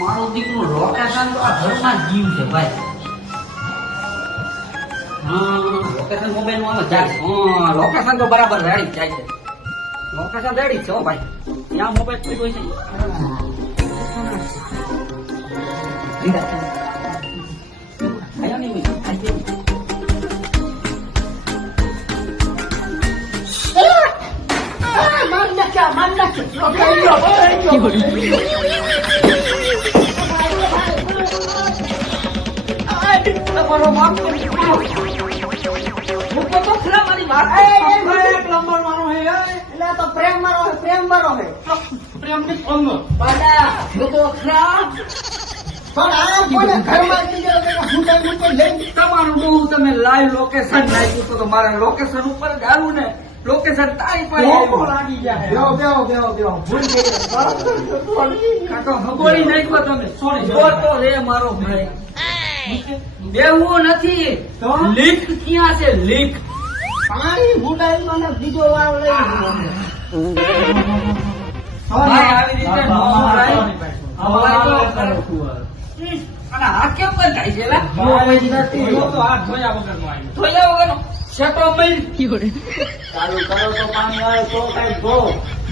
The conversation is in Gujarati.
મારો દીકરો લોકેશન તો આ ઘરમાં જીવ છે ભાઈ. લોકેશન મોબાઈલ માં જાય. લોકેશન તો બરાબર રેડી જાય છે. લોકેશન રેડી છે હો ભાઈ. ત્યાં મોબાઈલ પડ્યો છે. તમારું બહુ તમે લાઈવ લોકેશન નાખ્યું તો મારા લોકેશન ઉપર જ આવ્યું ને. લોકેશન તારી પર લાગી જાય. કાકો હગોરી નાખ્યો તમે. તો રે મારો ભાઈ બેવું નથી. લીક ક્યાં છે? લીક પાણી મોબાઈલ માં બીજો વાર લઈ આવી રીતે નો કરાય. અને આ કેમ બંધ થાય છે? હાથ ધોયા વગરનો સેટો મળી ચાલુ કરો તો પાણી આવે તો કઈ ધો